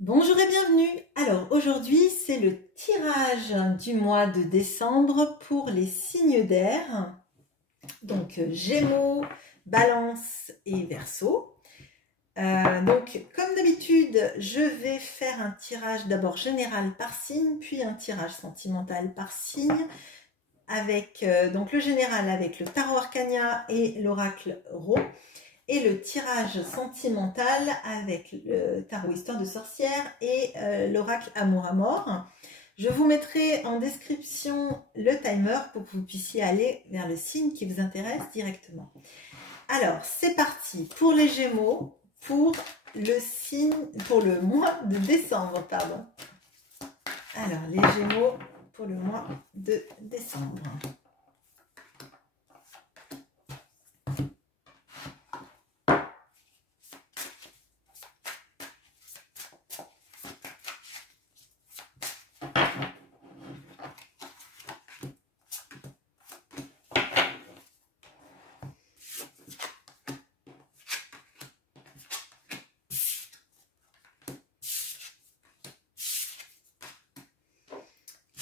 Bonjour et bienvenue. Alors aujourd'hui c'est le tirage du mois de décembre pour les signes d'air, donc Gémeaux, Balance et Verseau. Donc comme d'habitude je vais faire un tirage d'abord général par signe, puis un tirage sentimental par signe, avec donc le général avec le tarot Arcania et l'oracle Ro. Et le tirage sentimental avec le tarot Histoire de sorcière et l'oracle Amour à mort. Je vous mettrai en description le timer pour que vous puissiez aller vers le signe qui vous intéresse directement. Alors, c'est parti pour les Gémeaux, pour le mois de décembre, pardon. Alors, les Gémeaux pour le mois de décembre.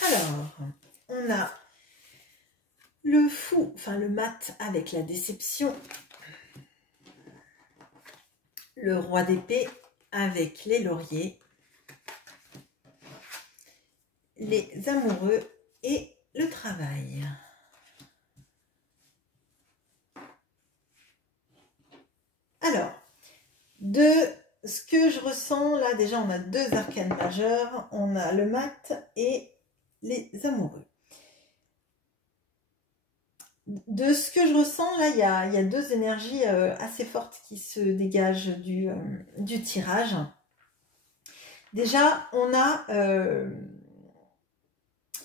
Alors, on a le fou, enfin le mat avec la déception, le roi d'épée avec les lauriers, les amoureux et le travail. Alors, de ce que je ressens, là déjà on a deux arcanes majeurs, on a le mat et les amoureux. De ce que je ressens, là, il y a deux énergies assez fortes qui se dégagent du tirage. Déjà, on a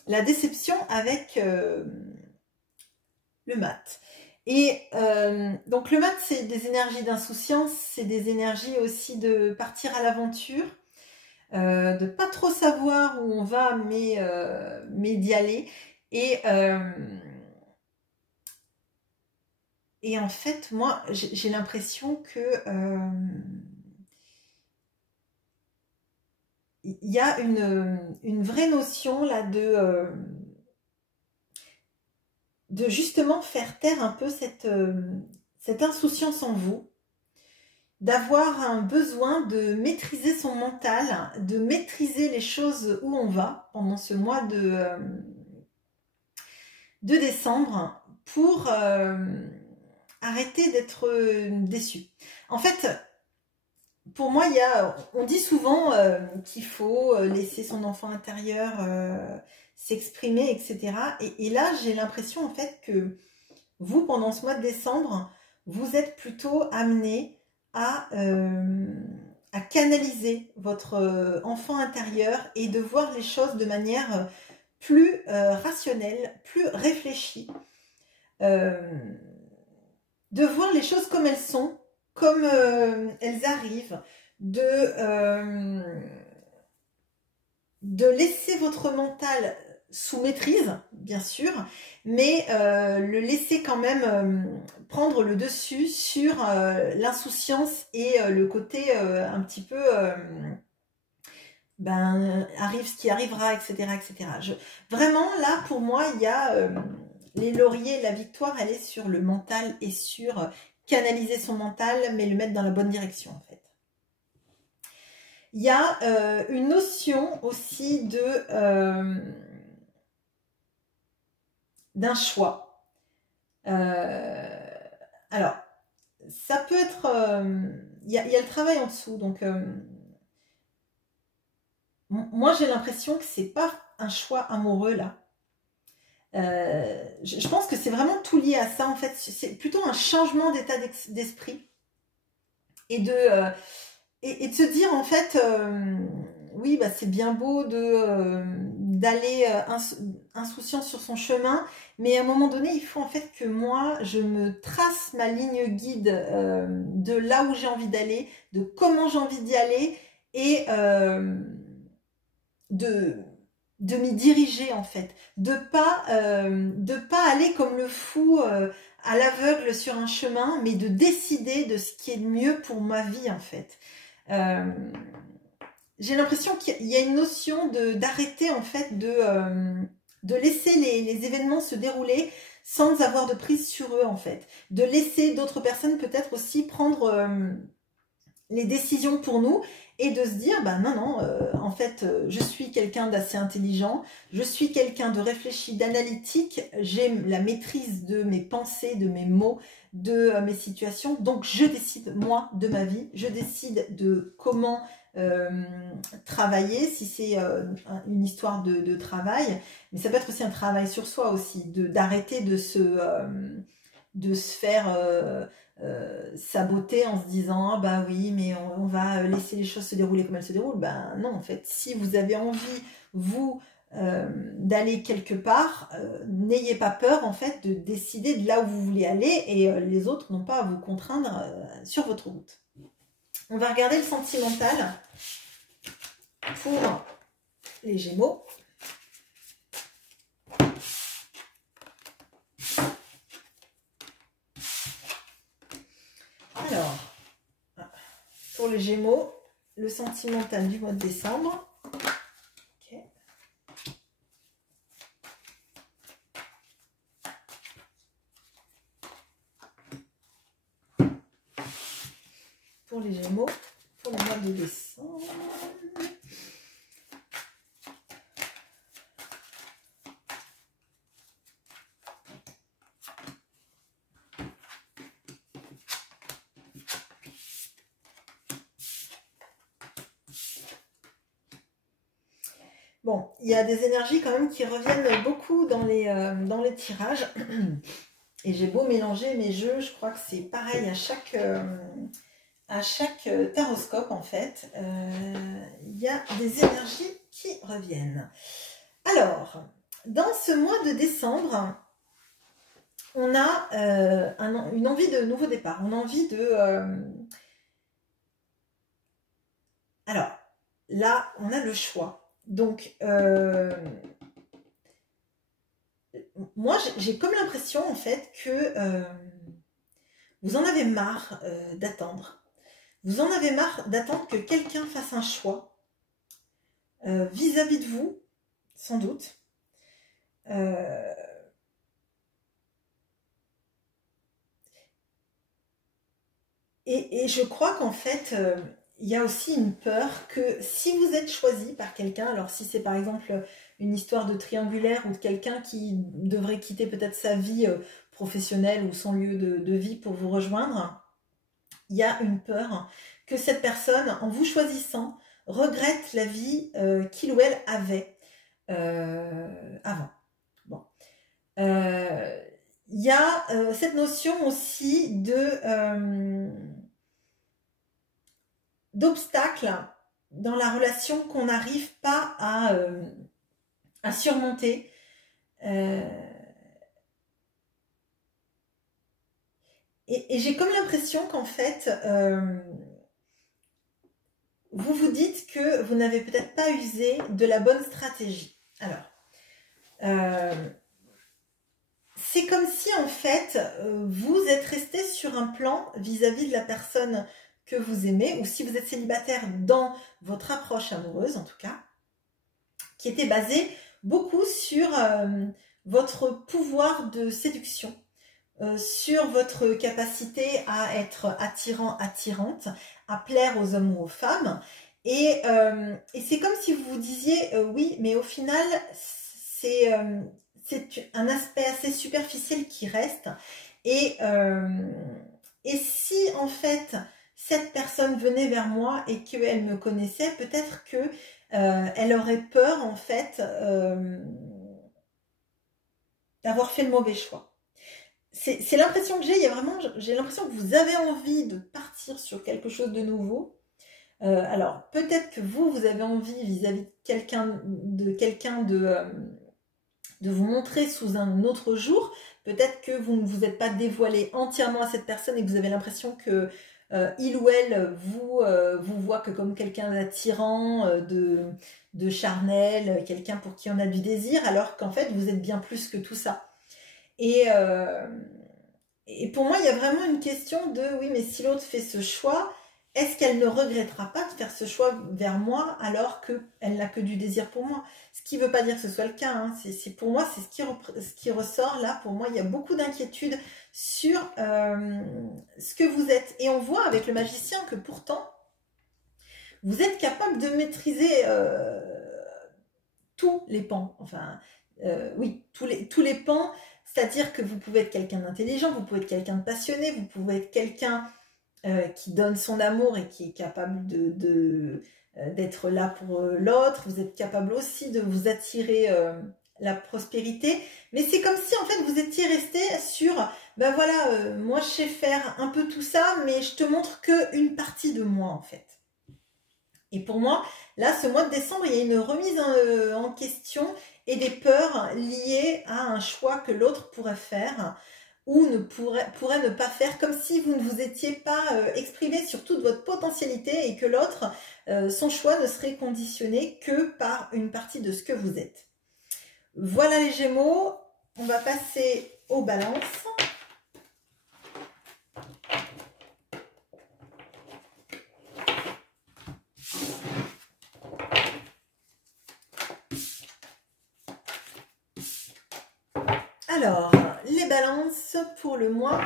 la déception avec le mat. Et donc le mat, c'est des énergies d'insouciance, c'est des énergies aussi de partir à l'aventure, de pas trop savoir où on va, mais d'y aller. Et en fait, moi, j'ai l'impression que il y a une vraie notion là de justement faire taire un peu cette insouciance en vous, d'avoir un besoin de maîtriser son mental, de maîtriser les choses où on va pendant ce mois de décembre pour arrêter d'être déçu. En fait, pour moi, on dit souvent qu'il faut laisser son enfant intérieur s'exprimer, etc. Et là, j'ai l'impression en fait que vous, pendant ce mois de décembre, vous êtes plutôt amené à canaliser votre enfant intérieur et de voir les choses de manière plus rationnelle, plus réfléchie. De voir les choses comme elles sont, comme elles arrivent, de laisser votre mental sous maîtrise, bien sûr, mais le laisser quand même prendre le dessus sur l'insouciance et le côté un petit peu arrive ce qui arrivera, etc. etc. Vraiment, là, pour moi, il y a les lauriers, la victoire, elle est sur le mental et sur canaliser son mental, mais le mettre dans la bonne direction, en fait. Il y a une notion aussi d'un choix. Alors, ça peut être... il y a le travail en dessous, donc... moi, j'ai l'impression que c'est pas un choix amoureux, là. Je pense que c'est vraiment tout lié à ça, en fait. C'est plutôt un changement d'état d'esprit. Et de se dire, en fait, oui, bah, c'est bien beau d'aller insouciant sur son chemin, mais à un moment donné, il faut en fait que moi, je me trace ma ligne guide de là où j'ai envie d'aller, de comment j'ai envie d'y aller, et de m'y diriger, en fait, de pas aller comme le fou à l'aveugle sur un chemin, mais de décider de ce qui est le mieux pour ma vie, en fait. j'ai l'impression qu'il y a une notion d'arrêter en fait, de laisser les événements se dérouler sans avoir de prise sur eux en fait. De laisser d'autres personnes peut-être aussi prendre les décisions pour nous et de se dire, bah non, non, en fait, je suis quelqu'un d'assez intelligent, je suis quelqu'un de réfléchi, d'analytique, j'ai la maîtrise de mes pensées, de mes mots, de mes situations, donc je décide, moi, de ma vie, je décide de comment travailler, si c'est une histoire de travail, mais ça peut être aussi un travail sur soi aussi, d'arrêter de se faire saboter en se disant ah bah oui mais on va laisser les choses se dérouler comme elles se déroulent. Ben non, en fait, si vous avez envie vous d'aller quelque part, n'ayez pas peur en fait de décider de là où vous voulez aller et les autres n'ont pas à vous contraindre sur votre route. On va regarder le sentimental pour les Gémeaux. Alors, pour les Gémeaux, le sentimental du mois de décembre. Okay. Pour les Gémeaux, pour le mois de décembre. Bon, il y a des énergies quand même qui reviennent beaucoup dans les tirages. Et j'ai beau mélanger mes jeux, je crois que c'est pareil à chaque taroscope en fait. Il y a des énergies qui reviennent. Alors, dans ce mois de décembre, on a une envie de nouveau départ. On a envie de... Alors, là, on a le choix. Donc, moi, j'ai comme l'impression, en fait, que vous en avez marre d'attendre. Vous en avez marre d'attendre que quelqu'un fasse un choix vis-à-vis de vous, sans doute. Et je crois qu'en fait... il y a aussi une peur que si vous êtes choisi par quelqu'un, alors si c'est par exemple une histoire de triangulaire ou de quelqu'un qui devrait quitter peut-être sa vie professionnelle ou son lieu de vie pour vous rejoindre, il y a une peur que cette personne, en vous choisissant, regrette la vie qu'il ou elle avait avant. Bon. Il y a cette notion aussi d'obstacles dans la relation qu'on n'arrive pas à surmonter. Et j'ai comme l'impression qu'en fait, vous vous dites que vous n'avez peut-être pas usé de la bonne stratégie. Alors, c'est comme si en fait, vous êtes resté sur un plan vis-à-vis de la personne que vous aimez, ou si vous êtes célibataire dans votre approche amoureuse en tout cas, qui était basée beaucoup sur votre pouvoir de séduction, sur votre capacité à être attirant, attirante, à plaire aux hommes ou aux femmes. Et c'est comme si vous vous disiez, oui, mais au final, c'est un aspect assez superficiel qui reste. Et si en fait, cette personne venait vers moi et qu'elle me connaissait, peut-être que elle aurait peur en fait d'avoir fait le mauvais choix. C'est l'impression que j'ai. J'ai l'impression que vous avez envie de partir sur quelque chose de nouveau. Alors peut-être que vous avez envie vis-à-vis de quelqu'un de vous montrer sous un autre jour. Peut-être que vous ne vous êtes pas dévoilé entièrement à cette personne et que vous avez l'impression que il ou elle vous voit que comme quelqu'un d'attirant, de charnel, quelqu'un pour qui on a du désir, alors qu'en fait vous êtes bien plus que tout ça. Et pour moi il y a vraiment une question de oui, mais si l'autre fait ce choix, est-ce qu'elle ne regrettera pas de faire ce choix vers moi alors qu'elle n'a que du désir pour moi? Ce qui ne veut pas dire que ce soit le cas. Hein. Pour moi, c'est ce qui ressort là. Pour moi, il y a beaucoup d'inquiétude sur ce que vous êtes. Et on voit avec le magicien que pourtant, vous êtes capable de maîtriser tous les pans. Enfin, oui, tous les pans. C'est-à-dire que vous pouvez être quelqu'un d'intelligent, vous pouvez être quelqu'un de passionné, vous pouvez être quelqu'un qui donne son amour et qui est capable d'être là pour l'autre. Vous êtes capable aussi de vous attirer la prospérité. Mais c'est comme si en fait vous étiez resté sur, ben voilà, moi je sais faire un peu tout ça, mais je te montre qu'une partie de moi en fait. Et pour moi, là, ce mois de décembre, il y a une remise en question et des peurs liées à un choix que l'autre pourrait faire ou pourrait ne pas faire, comme si vous ne vous étiez pas exprimé sur toute votre potentialité et que l'autre, son choix ne serait conditionné que par une partie de ce que vous êtes. Voilà les Gémeaux, on va passer aux balances. Alors, les balances pour le mois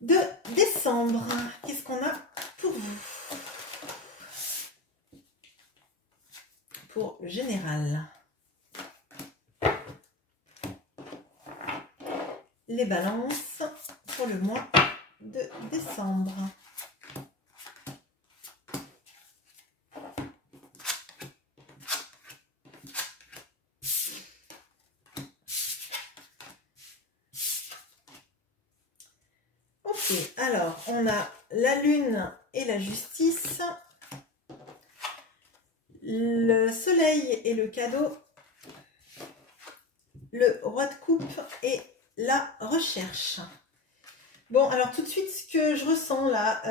de décembre. Qu'est-ce qu'on a pour vous? Pour le général. Les balances pour le mois de décembre. Ok, alors on a la lune et la justice, le soleil et le cadeau, le roi de coupe et la recherche. Bon, alors tout de suite, ce que je ressens là,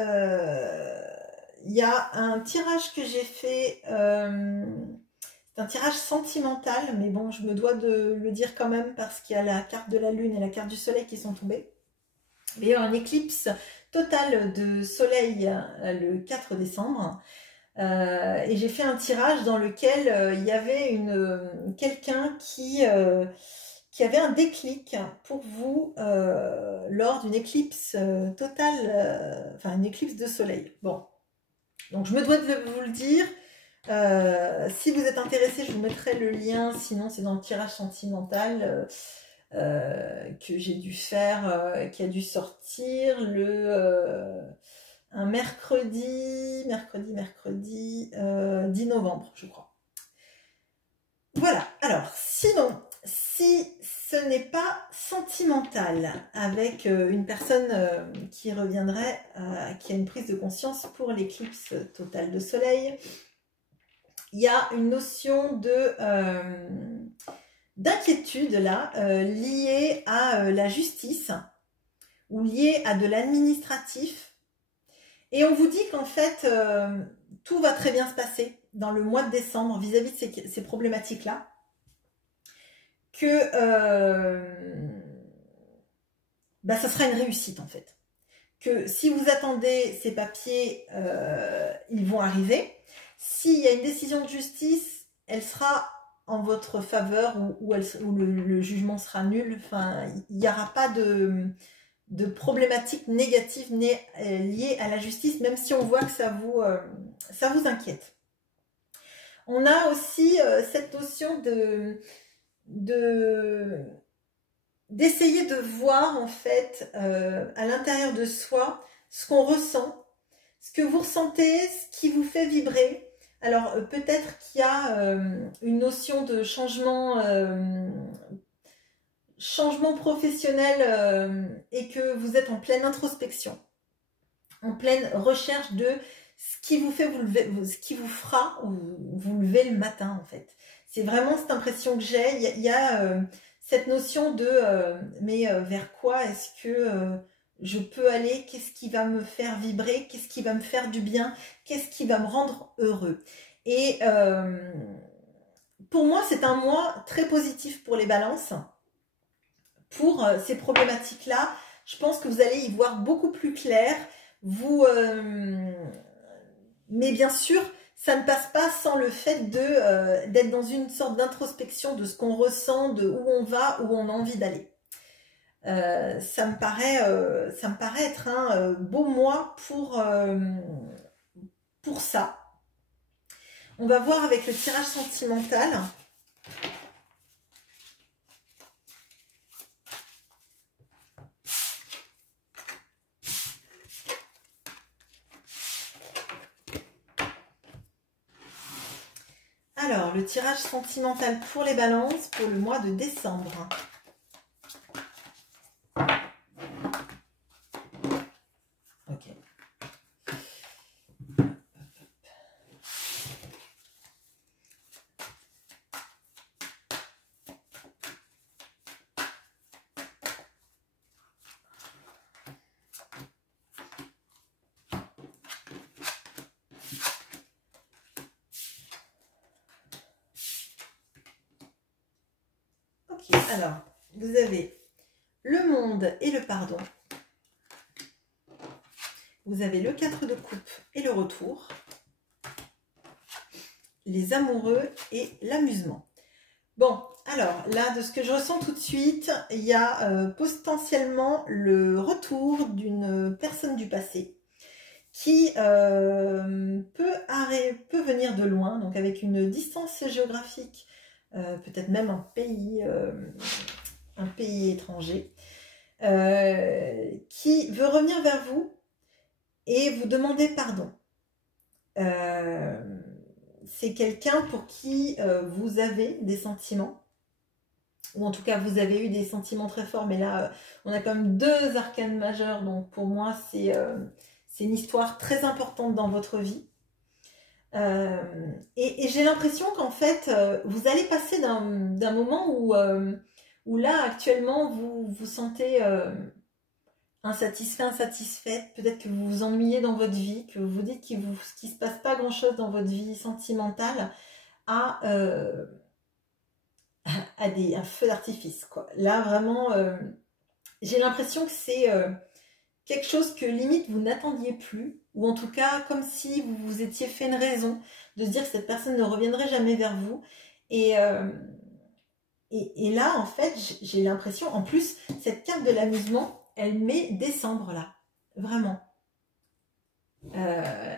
il y a un tirage que j'ai fait, c'est un tirage sentimental, mais bon, je me dois de le dire quand même parce qu'il y a la carte de la lune et la carte du soleil qui sont tombées. Il y a un éclipse total de soleil le 4 décembre. Et j'ai fait un tirage dans lequel il y avait quelqu'un qui avait un déclic pour vous lors d'une éclipse totale, enfin une éclipse de soleil. Bon, donc je me dois de vous le dire. Si vous êtes intéressé, je vous mettrai le lien. Sinon, c'est dans le tirage sentimental que j'ai dû faire, qui a dû sortir un mercredi 10 novembre, je crois. Voilà, alors, sinon, si ce n'est pas sentimental, avec une personne qui reviendrait, qui a une prise de conscience pour l'éclipse totale de soleil, il y a une notion d'inquiétude là, liée à la justice ou liée à de l'administratif. Et on vous dit qu'en fait, tout va très bien se passer dans le mois de décembre vis-à-vis de ces problématiques-là. Que ça sera une réussite en fait. Que si vous attendez ces papiers, ils vont arriver. S'il y a une décision de justice, elle sera en votre faveur ou le jugement sera nul. Enfin, il n'y aura pas de problématiques négatives liées à la justice, même si on voit que ça vous inquiète. On a aussi cette notion d'essayer de voir en fait à l'intérieur de soi ce qu'on ressent, ce que vous ressentez, ce qui vous fait vibrer. Alors peut-être qu'il y a une notion de changement professionnel et que vous êtes en pleine introspection, en pleine recherche de ce qui vous fait vous lever, ce qui vous fera vous lever le matin en fait. C'est vraiment cette impression que j'ai. Il y a cette notion de mais vers quoi est-ce que je peux aller? Qu'est-ce qui va me faire vibrer? Qu'est-ce qui va me faire du bien? Qu'est-ce qui va me rendre heureux? Et pour moi, c'est un mois très positif pour les balances. Pour ces problématiques-là, je pense que vous allez y voir beaucoup plus clair. Mais bien sûr, ça ne passe pas sans le fait d'être dans une sorte d'introspection de ce qu'on ressent, de où on va, où on a envie d'aller. Ça me paraît être un beau mois pour ça. On va voir avec le tirage sentimental. Alors, le tirage sentimental pour les balances pour le mois de décembre. Ok. Ok, alors, vous avez le monde et le pardon. Vous avez le 4 de coupe et le retour. Les amoureux et l'amusement. Bon, alors là, de ce que je ressens tout de suite, il y a potentiellement le retour d'une personne du passé qui peut venir de loin, donc avec une distance géographique, peut-être même un pays étranger, qui veut revenir vers vous et vous demander pardon. C'est quelqu'un pour qui vous avez des sentiments, ou en tout cas vous avez eu des sentiments très forts, mais là on a quand même 2 arcanes majeures, donc pour moi c'est une histoire très importante dans votre vie. Et j'ai l'impression qu'en fait vous allez passer d'un moment où là actuellement vous vous sentez insatisfait, insatisfaite, peut-être que vous vous ennuyez dans votre vie, que vous vous dites qu'il ne se passe pas grand-chose dans votre vie sentimentale, à un feu d'artifice, quoi. Là, vraiment, j'ai l'impression que c'est quelque chose que limite vous n'attendiez plus, ou en tout cas comme si vous vous étiez fait une raison de se dire que cette personne ne reviendrait jamais vers vous. Et là, en fait, j'ai l'impression, en plus, cette carte de l'amusement, elle met décembre là, vraiment.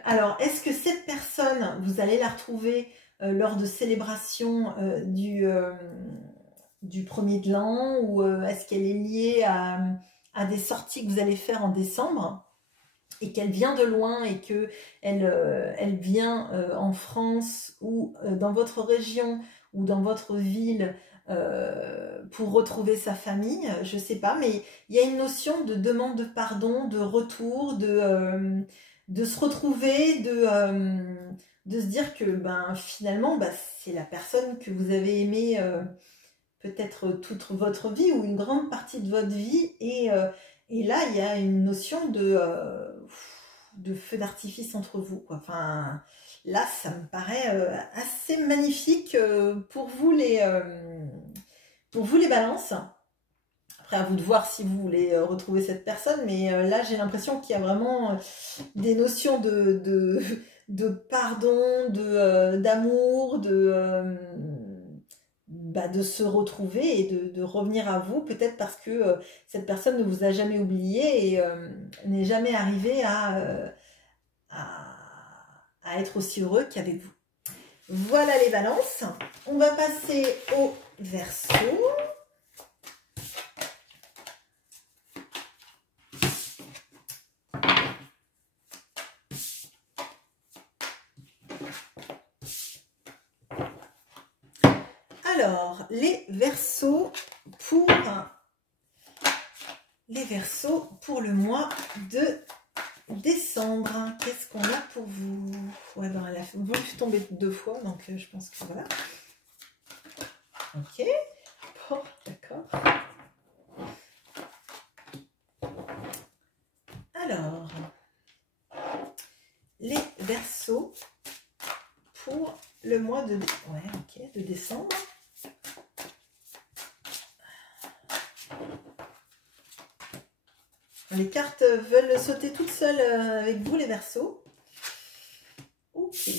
Alors, est-ce que cette personne, vous allez la retrouver lors de célébrations du 1er de l'an, ou est-ce qu'elle est liée à des sorties que vous allez faire en décembre et qu'elle vient de loin et que elle vient en France ou dans votre région ou dans votre ville pour retrouver sa famille, je sais pas, mais il y a une notion de demande de pardon, de retour, de se retrouver, de se dire que finalement c'est la personne que vous avez aimée peut-être toute votre vie ou une grande partie de votre vie, et là il y a une notion de feu d'artifice entre vous, quoi. Enfin, là ça me paraît assez magnifique pour vous les balances. Après, à vous de voir si vous voulez retrouver cette personne, mais là j'ai l'impression qu'il y a vraiment des notions de pardon, d'amour, de se retrouver et de revenir à vous, peut-être parce que cette personne ne vous a jamais oublié et n'est jamais arrivée à être aussi heureux qu'avec vous. Voilà les balances. On va passer au Verseau. Alors, les Verseaux pour le mois de décembre. Qu'est-ce qu'on a pour vous? Ouais, ben, vous je suis tombée 2 fois, donc je pense que voilà. Ok. Bon, d'accord. Alors, les Verseaux pour le mois de décembre. Les cartes veulent sauter toutes seules avec vous, les Verseaux. Ok.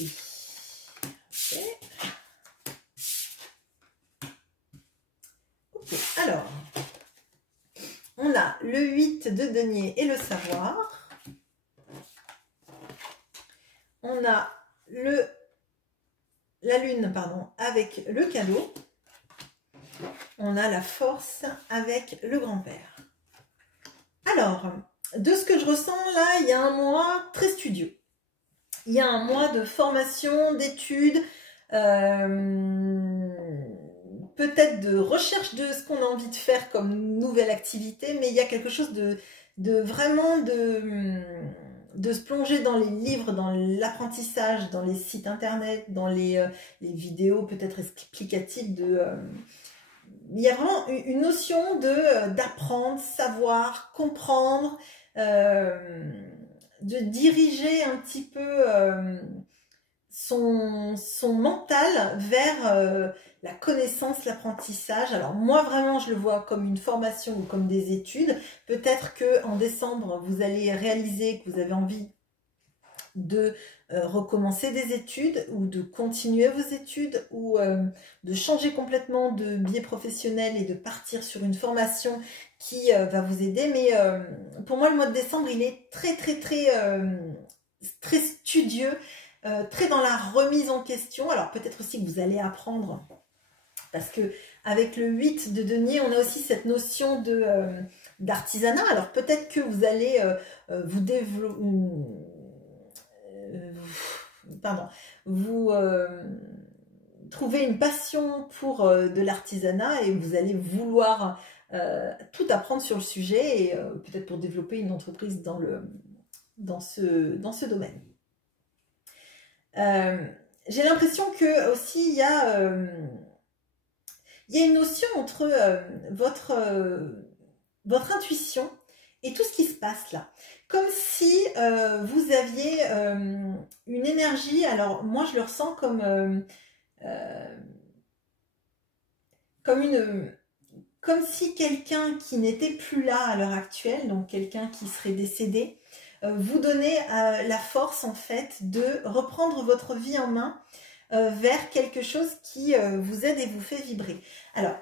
Ok. Ok. Alors, on a le 8 de denier et le savoir. On a la lune, pardon, avec le cadeau. On a la force avec le grand-père. Alors, de ce que je ressens là, il y a un mois très studieux. Il y a un mois de formation, d'études, peut-être de recherche de ce qu'on a envie de faire comme nouvelle activité, mais il y a quelque chose de vraiment de se plonger dans les livres, dans l'apprentissage, dans les sites internet, dans les vidéos peut-être explicatives il y a vraiment une notion d'apprendre, savoir, comprendre, de diriger un petit peu son mental vers la connaissance, l'apprentissage. Alors moi vraiment je le vois comme une formation ou comme des études. Peut-être que en décembre vous allez réaliser que vous avez envie de recommencer des études ou de continuer vos études ou de changer complètement de biais professionnel et de partir sur une formation qui va vous aider. Mais pour moi, le mois de décembre, il est très studieux, très dans la remise en question. Alors peut-être aussi que vous allez apprendre, parce que avec le 8 de denier, on a aussi cette notion d'artisanat. Alors peut-être que vous allez vous développer... vous trouvez une passion pour de l'artisanat et vous allez vouloir tout apprendre sur le sujet et peut-être pour développer une entreprise dans ce domaine. J'ai l'impression que aussi il y a une notion entre votre intuition et tout ce qui se passe là. Comme si vous aviez une énergie, alors moi je le ressens comme si quelqu'un qui n'était plus là à l'heure actuelle, donc quelqu'un qui serait décédé, vous donnait la force en fait de reprendre votre vie en main vers quelque chose qui vous aide et vous fait vibrer. Alors,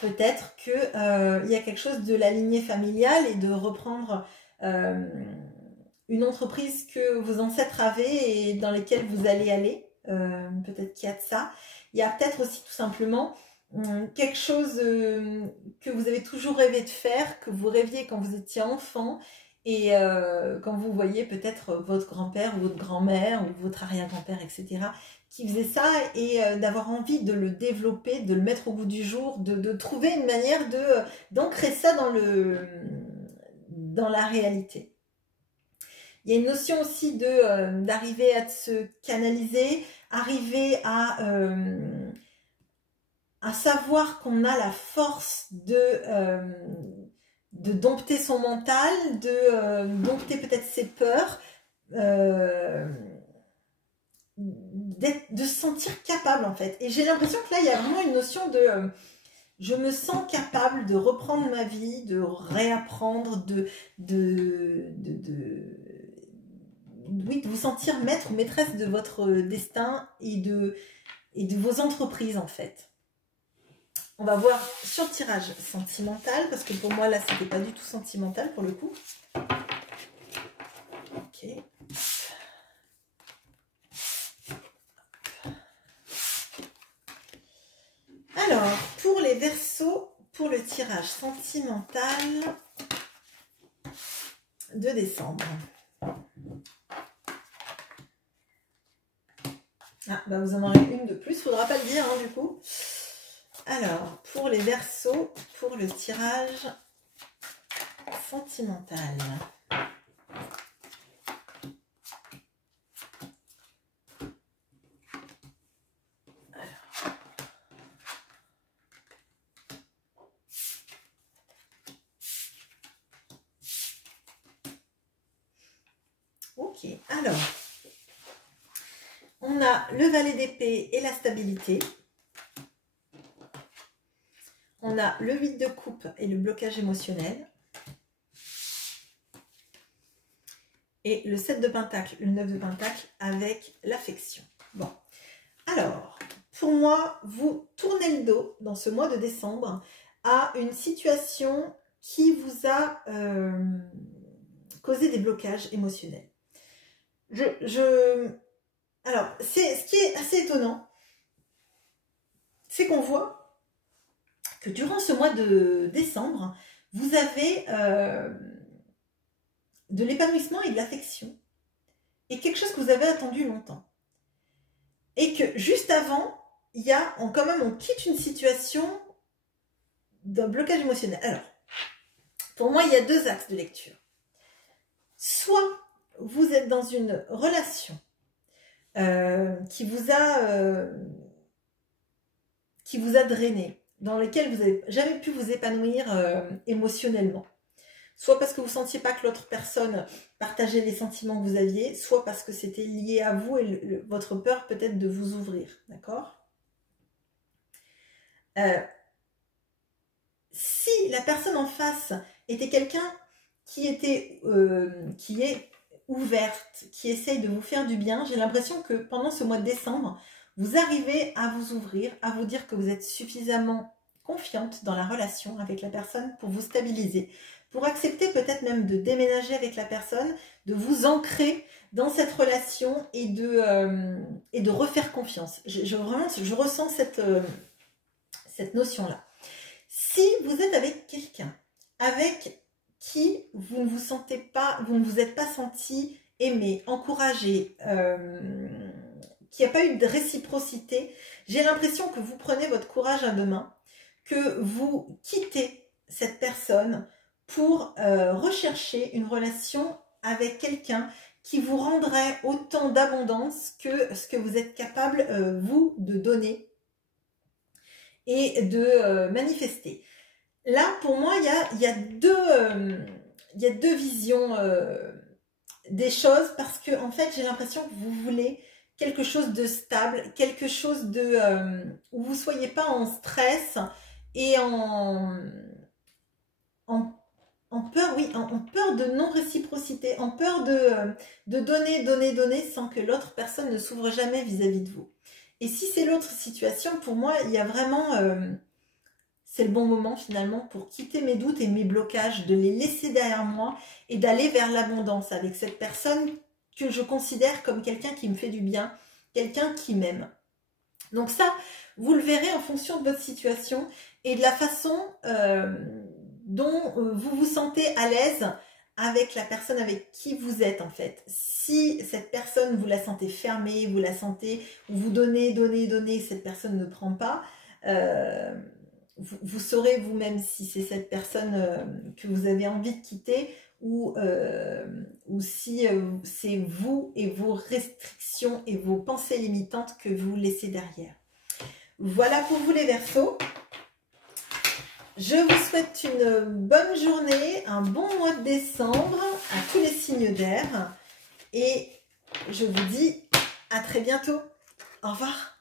peut-être qu'il y a quelque chose de la lignée familiale et de reprendre une entreprise que vos ancêtres avaient et dans lesquelles vous allez aller. Peut-être qu'il y a de ça. Il y a peut-être aussi tout simplement quelque chose que vous avez toujours rêvé de faire, que vous rêviez quand vous étiez enfant et quand vous voyez peut-être votre grand-père ou votre grand-mère ou votre arrière-grand-père, etc., qui faisait ça et d'avoir envie de le développer, de le mettre au goût du jour, de trouver une manière d'ancrer ça dans la réalité. Il y a une notion aussi d'arriver à se canaliser, arriver à savoir qu'on a la force de dompter son mental, de dompter peut-être ses peurs, de se sentir capable en fait. Et j'ai l'impression que là, il y a vraiment une notion de je me sens capable de reprendre ma vie, de réapprendre, oui, de vous sentir maître ou maîtresse de votre destin et de vos entreprises en fait. On va voir sur le tirage sentimental, parce que pour moi là c'était pas du tout sentimental pour le coup. Ok. Alors, pour les Verseaux, pour le tirage sentimental de décembre. Ah, bah vous en aurez une de plus, faudra pas le dire hein, du coup. Alors, pour les Verseaux, pour le tirage sentimental. Ok, alors, on a le valet d'épée et la stabilité. On a le 8 de coupe et le blocage émotionnel. et le 7 de Pentacle, le 9 de Pentacle avec l'affection. Bon, alors, pour moi, vous tournez le dos dans ce mois de décembre à une situation qui vous a causé des blocages émotionnels. Alors, ce qui est assez étonnant, c'est qu'on voit que durant ce mois de décembre, vous avez de l'épanouissement et de l'affection. Et quelque chose que vous avez attendu longtemps. Et que juste avant, il y a quand même, on quitte une situation d'un blocage émotionnel. Alors, pour moi, il y a deux axes de lecture. Soit vous êtes dans une relation qui vous a drainé, dans laquelle vous n'avez jamais pu vous épanouir émotionnellement. Soit parce que vous ne sentiez pas que l'autre personne partageait les sentiments que vous aviez, soit parce que c'était lié à vous et votre peur peut-être de vous ouvrir, d'accord ? Si la personne en face était quelqu'un qui est ouverte, qui essaye de vous faire du bien, j'ai l'impression que pendant ce mois de décembre, vous arrivez à vous ouvrir, à vous dire que vous êtes suffisamment confiante dans la relation avec la personne pour vous stabiliser, pour accepter peut-être même de déménager avec la personne, de vous ancrer dans cette relation et de refaire confiance. Je ressens cette notion-là. Si vous êtes avec quelqu'un avec qui vous ne vous sentez pas, vous ne vous êtes pas senti aimé, encouragé, qu'il n'y a pas eu de réciprocité, j'ai l'impression que vous prenez votre courage à deux mains, que vous quittez cette personne pour rechercher une relation avec quelqu'un qui vous rendrait autant d'abondance que ce que vous êtes capable, vous, de donner et de manifester. Là, pour moi, il y a deux visions des choses, parce que en fait, j'ai l'impression que vous voulez quelque chose de stable, quelque chose de où vous ne soyez pas en stress et en peur, oui, en peur de non-réciprocité, en peur de donner sans que l'autre personne ne s'ouvre jamais vis-à-vis de vous. Et si c'est l'autre situation, pour moi, il y a vraiment... c'est le bon moment finalement pour quitter mes doutes et mes blocages, de les laisser derrière moi et d'aller vers l'abondance avec cette personne que je considère comme quelqu'un qui me fait du bien, quelqu'un qui m'aime. Donc ça, vous le verrez en fonction de votre situation et de la façon dont vous vous sentez à l'aise avec la personne avec qui vous êtes en fait. Si cette personne, vous la sentez fermée, vous la sentez, vous donnez, cette personne ne prend pas, vous saurez vous-même si c'est cette personne que vous avez envie de quitter ou si c'est vous et vos restrictions et vos pensées limitantes que vous laissez derrière. Voilà pour vous les Verseaux. Je vous souhaite une bonne journée, un bon mois de décembre à tous les signes d'air et je vous dis à très bientôt. Au revoir.